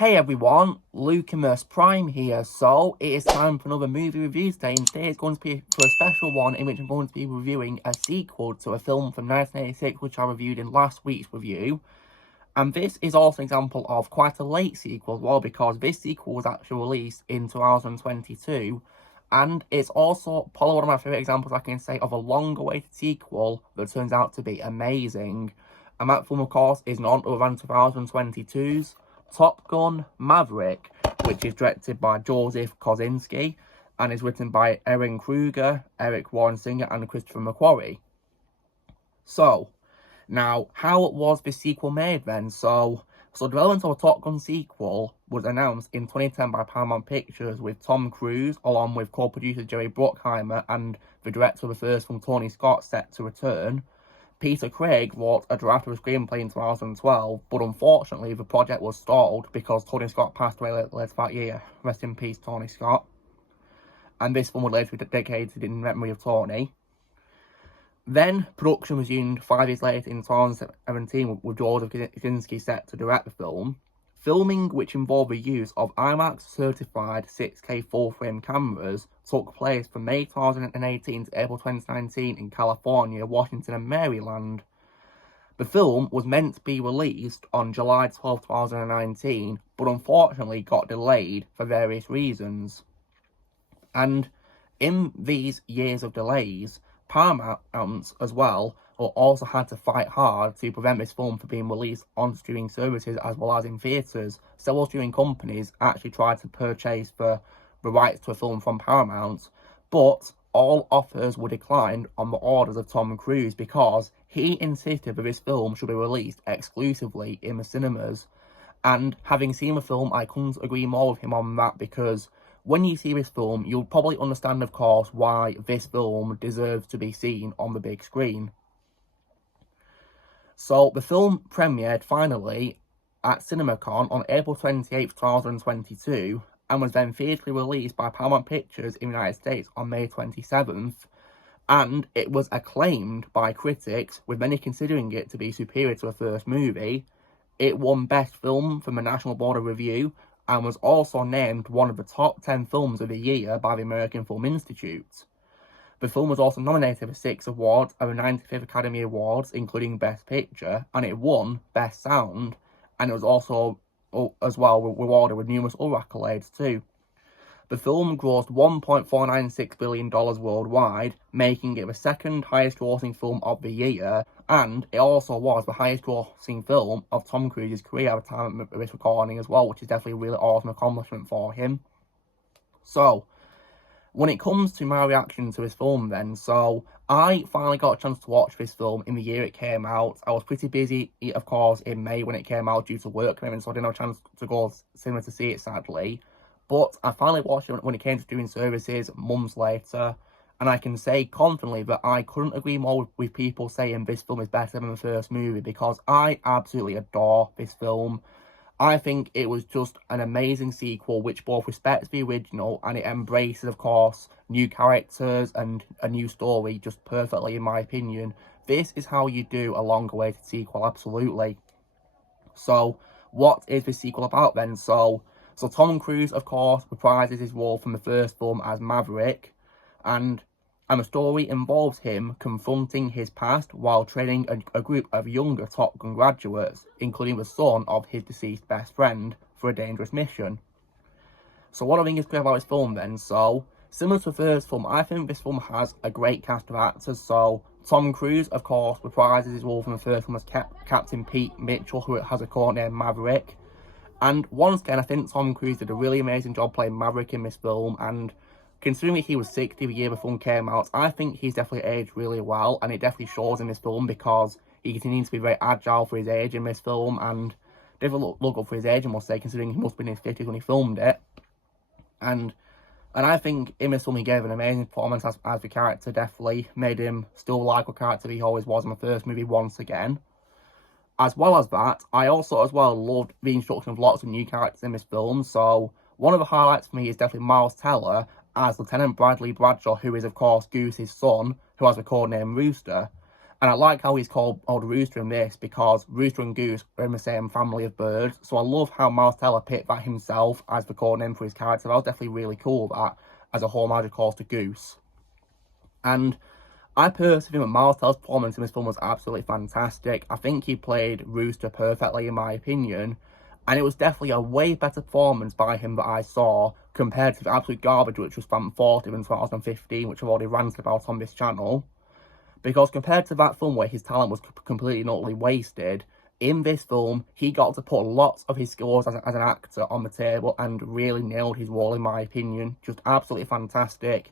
Hey everyone, Lucamus Prime here. So it is time for another movie review today, and today is going to be for a special one in which I'm going to be reviewing a sequel to a film from 1986 which I reviewed in last week's review. And this is also an example of quite a late sequel as well, because this sequel was actually released in 2022, and it's also probably one of my favourite examples I can say of a long-awaited sequel that turns out to be amazing. And that film, of course, is none other than 2022's Top Gun Maverick, which is directed by Joseph Kosinski and is written by Erin Kruger, Eric Warren Singer, and Christopher McQuarrie. So, now, how was this sequel made then? So development of a Top Gun sequel was announced in 2010 by Paramount Pictures, with Tom Cruise, along with co-producer Jerry Bruckheimer and the director of the first film, Tony Scott, set to return. Peter Craig wrote a draft of a screenplay in 2012, but unfortunately the project was stalled because Tony Scott passed away later that year. Rest in peace, Tony Scott. And this film would later be dedicated in memory of Tony. Then production resumed 5 years later in 2017 with Joseph Kosinski set to direct the film. Filming, which involved the use of IMAX-certified 6K full-frame cameras, took place from May 2018 to April 2019 in California, Washington, and Maryland. The film was meant to be released on July 12, 2019, but unfortunately got delayed for various reasons. And in these years of delays, Paramount as well also had to fight hard to prevent this film from being released on streaming services as well as in theatres. Several streaming companies actually tried to purchase the rights to a film from Paramount, but all offers were declined on the orders of Tom Cruise because he insisted that this film should be released exclusively in the cinemas. And having seen the film, I couldn't agree more with him on that, because when you see this film, you'll probably understand, of course, why this film deserves to be seen on the big screen. So the film premiered finally at CinemaCon on April 28, 2022, and was then theatrically released by Paramount Pictures in the United States on May 27th, and it was acclaimed by critics, with many considering it to be superior to the first movie. It won Best Film from the National Board of Review, and was also named one of the top 10 films of the year by the American Film Institute. The film was also nominated for 6 awards at the 95th Academy Awards, including Best Picture, and it won Best Sound, and it was also, as well, rewarded with numerous other accolades too. The film grossed $1.496 billion worldwide, making it the second highest grossing film of the year, and it also was the highest grossing film of Tom Cruise's career at the time of this recording as well, which is definitely a really awesome accomplishment for him. So, when it comes to my reaction to this film then, so I finally got a chance to watch this film in the year it came out. I was pretty busy, of course, in May when it came out due to work commitments, so I didn't have a chance to go cinema to see it, sadly. But I finally watched it when it came to streaming services months later, and I can say confidently that I couldn't agree more with people saying this film is better than the first movie, because I absolutely adore this film. I think it was just an amazing sequel which both respects the original and it embraces, of course, new characters and a new story just perfectly, in my opinion. This is how you do a long-awaited sequel, absolutely. So, what is this sequel about then? So Tom Cruise, of course, reprises his role from the first film as Maverick, and the story involves him confronting his past while training a group of younger Top Gun graduates, including the son of his deceased best friend, for a dangerous mission. So what I think is great about this film then, so similar to the first film, I think this film has a great cast of actors. So Tom Cruise, of course, reprises his role from the first film as Captain Pete Mitchell, who has a code name Maverick. And once again, I think Tom Cruise did a really amazing job playing Maverick in this film, and considering that he was 60 the year the film came out, I think he's definitely aged really well, and it definitely shows in this film because he continues to be very agile for his age in this film, and definitely look up for his age, I must say, considering he must have been in his 50s when he filmed it. And I think in this film he gave an amazing performance as the character, definitely made him still like a character he always was in the first movie once again. As well as that, I also as well loved the introduction of lots of new characters in this film, so one of the highlights for me is definitely Miles Teller as Lieutenant Bradley Bradshaw, who is, of course, Goose's son, who has the codename Rooster. And I like how he's called Rooster in this, because Rooster and Goose are in the same family of birds. So I love how Miles Teller picked that himself as the code name for his character. That was definitely really cool, that, as a homage, of course, to Goose. And I personally think that Miles Teller's performance in this film was absolutely fantastic. I think he played Rooster perfectly, in my opinion. And it was definitely a way better performance by him that I saw, compared to the absolute garbage which was Phantom 40 in 2015, which I've already ranted about on this channel. Because compared to that film where his talent was completely and utterly wasted, in this film, he got to put lots of his skills as an actor on the table and really nailed his role, in my opinion. Just absolutely fantastic.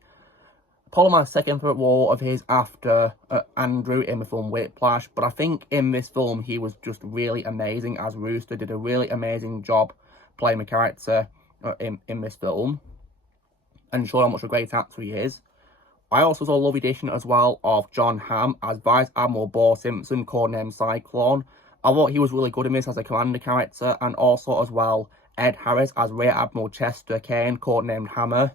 Probably my second favourite role of his after Andrew in the film Whiplash, but I think in this film he was just really amazing as Rooster, did a really amazing job playing the character in this film, and showed how much a great actor he is. I also saw a lovely addition as well of John Hamm as Vice Admiral Bo Simpson, codenamed Cyclone. I thought he was really good in this as a commander character, and also as well Ed Harris as Rear Admiral Chester Kane, codenamed Hammer.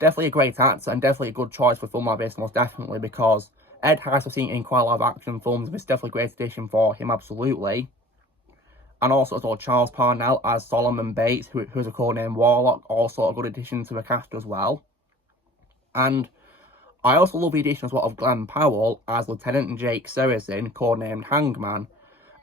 Definitely a great actor, and definitely a good choice for a film like this, most definitely, because Ed Harris I've seen in quite a lot of action films, and it's definitely a great addition for him, absolutely. And also as well Charles Parnell as Solomon Bates, who's a codenamed Warlock, also a good addition to the cast as well. And I also love the addition as well of Glenn Powell as Lieutenant Jake Saracen, codenamed Hangman.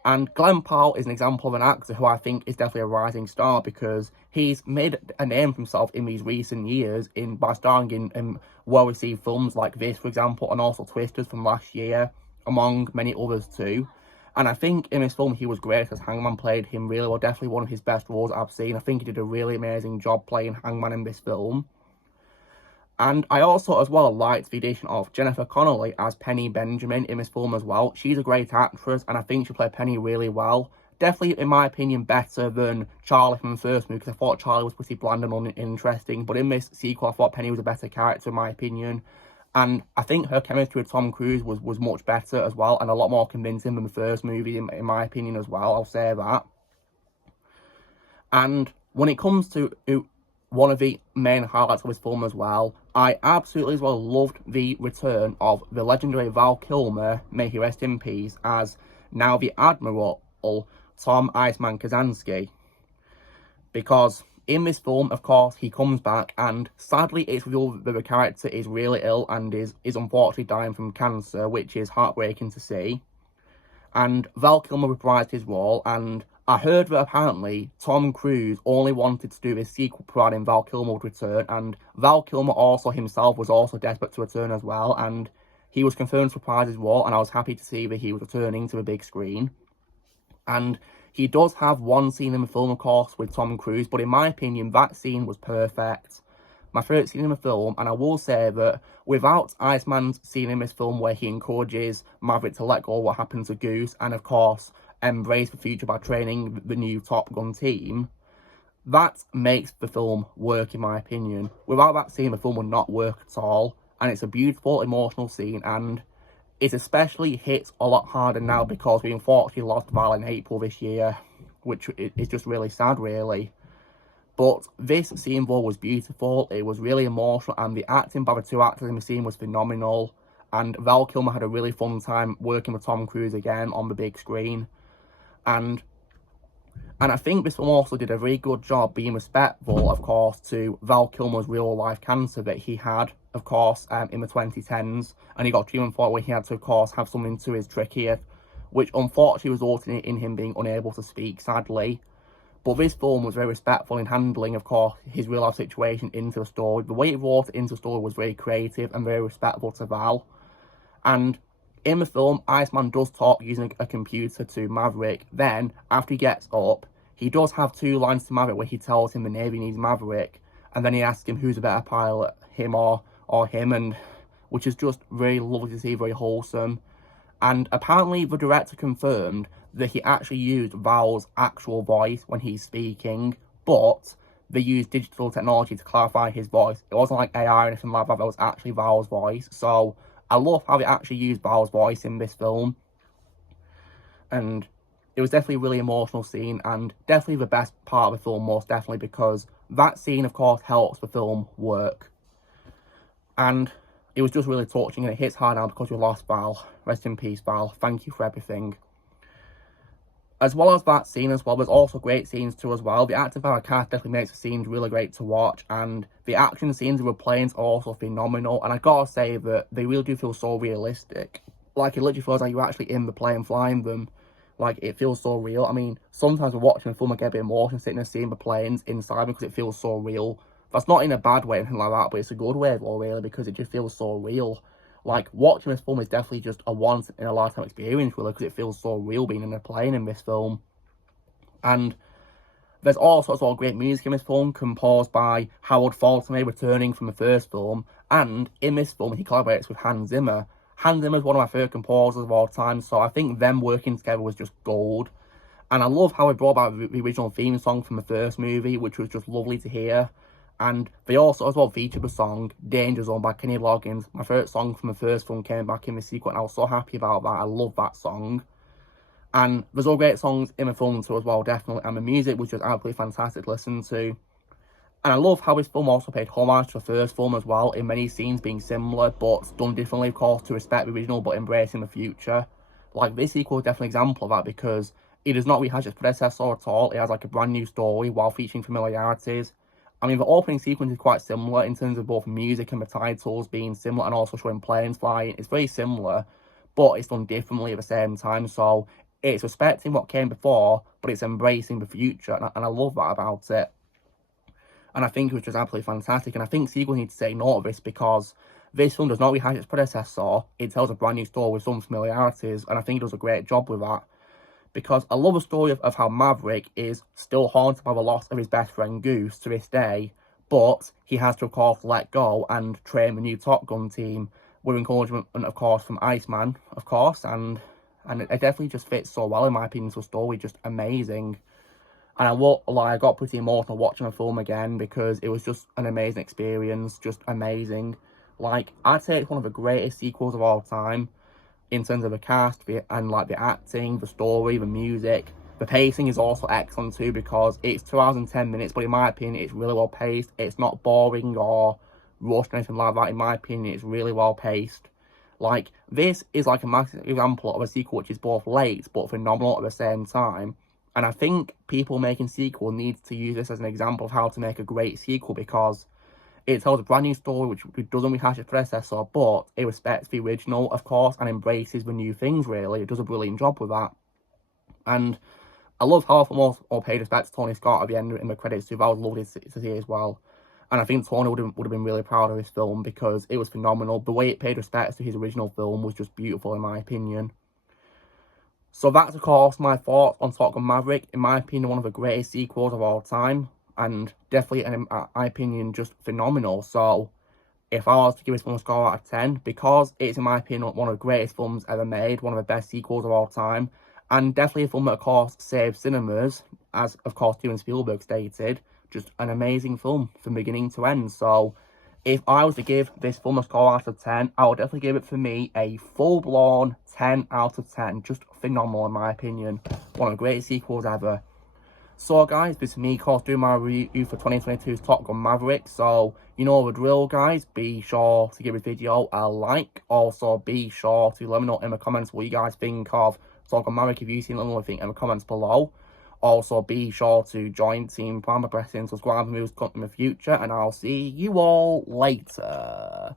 And Glenn Powell is an example of an actor who I think is definitely a rising star, because he's made a name for himself in these recent years by starring in well-received films like this, for example, and also Twisters from last year, among many others too. And I think in this film he was great, as Hangman played him really well, definitely one of his best roles I've seen. I think he did a really amazing job playing Hangman in this film. And I also as well liked the addition of Jennifer Connelly as Penny Benjamin in this film as well. She's a great actress, and I think she played Penny really well. Definitely, in my opinion, better than Charlie from the first movie, because I thought Charlie was pretty bland and uninteresting. But in this sequel, I thought Penny was a better character, in my opinion. And I think her chemistry with Tom Cruise was much better as well, and a lot more convincing than the first movie, in my opinion as well. I'll say that. And when it comes to one of the main highlights of this film as well, I absolutely as well loved the return of the legendary Val Kilmer, may he rest in peace, as now the Admiral, Tom Iceman Kazansky. Because in this film, of course, he comes back, and sadly it's revealed that the character is really ill and is unfortunately dying from cancer, which is heartbreaking to see. And Val Kilmer reprised his role, and I heard that apparently Tom Cruise only wanted to do this sequel providing Val Kilmer would return, and Val Kilmer also himself was also desperate to return as well, and he was confirmed to reprise his role, and I was happy to see that he was returning to the big screen. And he does have one scene in the film, of course, with Tom Cruise, but in my opinion, that scene was perfect. My favourite scene in the film, and I will say that without Iceman's scene in this film where he encourages Maverick to let go of what happened to Goose, and of course embrace the future by training the new Top Gun team, that makes the film work, in my opinion. Without that scene, the film would not work at all, and it's a beautiful, emotional scene, and it especially hits a lot harder now because we unfortunately lost Val in April this year, which is just really sad, really. But this scene, though, was beautiful, it was really emotional, and the acting by the two actors in the scene was phenomenal. And Val Kilmer had a really fun time working with Tom Cruise again on the big screen. And I think this film also did a very good job being respectful, of course, to Val Kilmer's real-life cancer that he had, of course, in the 2010s. And he got treatment for it where he had to, of course, have something to his trachea, which unfortunately resulted in him being unable to speak, sadly. But this film was very respectful in handling, of course, his real-life situation into the story. The way it brought it into the story was very creative and very respectful to Val. And in the film, Iceman does talk using a computer to Maverick. Then, after he gets up, he does have two lines to Maverick where he tells him the Navy needs Maverick. And then he asks him who's a better pilot, him or him, and which is just very lovely to see, very wholesome. And apparently the director confirmed that he actually used Val's actual voice when he's speaking, but they used digital technology to clarify his voice. It wasn't like AI or anything like that, that was actually Val's voice. So I love how they actually used Val's voice in this film. And it was definitely a really emotional scene, and definitely the best part of the film, most definitely, because that scene, of course, helps the film work. And it was just really touching, and it hits hard now because we lost Val. Rest in peace, Val. Thank you for everything. As well as that scene as well, there's also great scenes too as well. The acting by the cast definitely makes the scenes really great to watch, and the action scenes with the planes are also phenomenal, and I gotta say that they really do feel so realistic. Like, it literally feels like you're actually in the plane flying them. Like, it feels so real. I mean, sometimes we're watching a film, I get a bit emotional sitting and seeing the planes inside because it feels so real. That's not in a bad way or anything like that, but it's a good way though, really, because it just feels so real. Like, watching this film is definitely just a once-in-a-lifetime experience, really, because it feels so real being in a plane in this film. And there's also as well great music in this film, composed by Val Kilmer, returning from the first film. And in this film, he collaborates with Hans Zimmer. Hans Zimmer is one of my favourite composers of all time, so I think them working together was just gold. And I love how he brought back the original theme song from the first movie, which was just lovely to hear. And they also as well featured the song Danger Zone by Kenny Loggins. My favourite song from the first film came back in the sequel, and I was so happy about that. I love that song. And there's all great songs in the film too as well, definitely. And the music was just absolutely fantastic to listen to. And I love how this film also paid homage to the first film as well, in many scenes being similar, but done differently, of course, to respect the original, but embracing the future. Like, this sequel is definitely an example of that, because it does not rehash its predecessor at all. It has like a brand new story while featuring familiarities. I mean, the opening sequence is quite similar in terms of both music and the titles being similar, and also showing planes flying. It's very similar, but it's done differently at the same time. So it's respecting what came before, but it's embracing the future, and I love that about it. And I think it was just absolutely fantastic. And I think sequels need to take note of this, because this film does not rehash its predecessor. It tells a brand new story with some familiarities, and I think it does a great job with that. Because I love the story of how Maverick is still haunted by the loss of his best friend Goose to this day, but he has to, of course, let go and train the new Top Gun team with encouragement, of course, from Iceman, of course, and it definitely just fits so well, in my opinion, to a story, just amazing. And I got pretty emotional watching the film again, because it was just an amazing experience, just amazing. Like, I'd say it's one of the greatest sequels of all time, in terms of the cast, and like the acting, the story, the music. The pacing is also excellent too, because it's 2 hours and 10 minutes, but in my opinion, it's really well paced. It's not boring or rushed or anything like that. In my opinion, it's really well paced. Like, this is like a massive example of a sequel which is both late but phenomenal at the same time. And I think people making sequel need to use this as an example of how to make a great sequel, because it tells a brand new story which doesn't rehash its predecessor, but it respects the original, of course, and embraces the new things, really. It does a brilliant job with that. And I love how often all paid respect to Tony Scott at the end in the credits too. That was lovely to see as well. And I think Tony would have been really proud of this film, because it was phenomenal. The way it paid respect to his original film was just beautiful, in my opinion. So that's, of course, my thoughts on Top Gun Maverick. In my opinion, one of the greatest sequels of all time, and definitely, in my opinion, just phenomenal. So if I was to give this film a score out of 10, because it's, in my opinion, one of the greatest films ever made, one of the best sequels of all time, and definitely a film that, of course, saved cinemas, as, of course, Steven Spielberg stated, just an amazing film from beginning to end. So if I was to give this film a score out of 10, I would definitely give it, for me, a full-blown 10 out of 10. Just phenomenal, in my opinion. One of the greatest sequels ever. So guys, this is me, of course, doing my review for 2022's Top Gun Maverick. So, you know the drill, guys. Be sure to give this video a like. Also, be sure to let me know in the comments what you guys think of Top Gun Maverick. If you've seen it, let me know what you think in the comments below. Also, be sure to join Team Prime by pressing subscribe for movies to come in the future. And I'll see you all later.